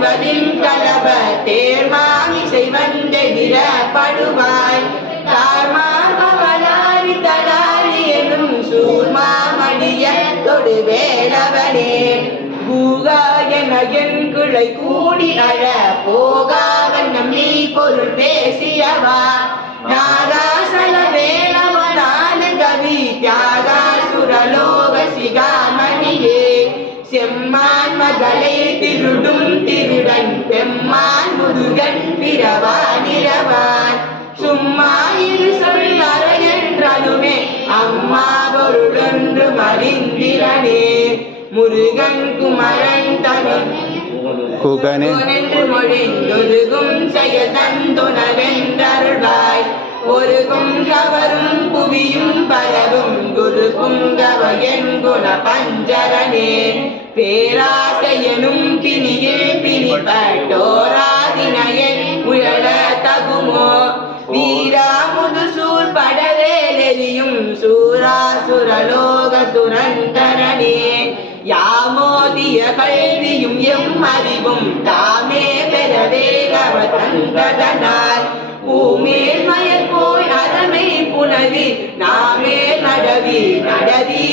என்பதின் கலவ தேர்மாமிசை வந்தெதிர படுவாய் தார்மார்பவனாரி தலாரி எனும் சூர்மாமடிய தொடு வேலவனே பூகாயன என் கிளை கூடி அழ போகாவன் நம்மை பொருள் பேசியவா நாதாசல வேலவனான கவி தியாகாசுரலோக சிகாமணியே செம்மான் மகளை திருடும் திருடன் பெம்மான் முருகன் பிறவானிரவான் சும்மா இரு சொல்லார என்றாலுமே அம்மா பொருளொன்று மறிந்திரனே முருகன் குமரன் தனி என்று மொழிந்தொருகும் செயல் தந்துணவென்றருள்வாய் ஒருகும் கவரும் புவியும் பரவும் குரு குங்கவ என் குண பஞ்சரனே பேராசையனும் பிணியில் பிணிப்பட்டோராதினயன் உழல தகுமோ வீரா முதுசூர் படவேலெறியும் சூராசுரலோக சுரந்தரனே யாமோதிய கல்வியும் எம் அறிவும் தாமே பெறவேகவ தந்ததனால் பூமேல் மயர் போய் அறமை புனவி நாமே நடவி நடவி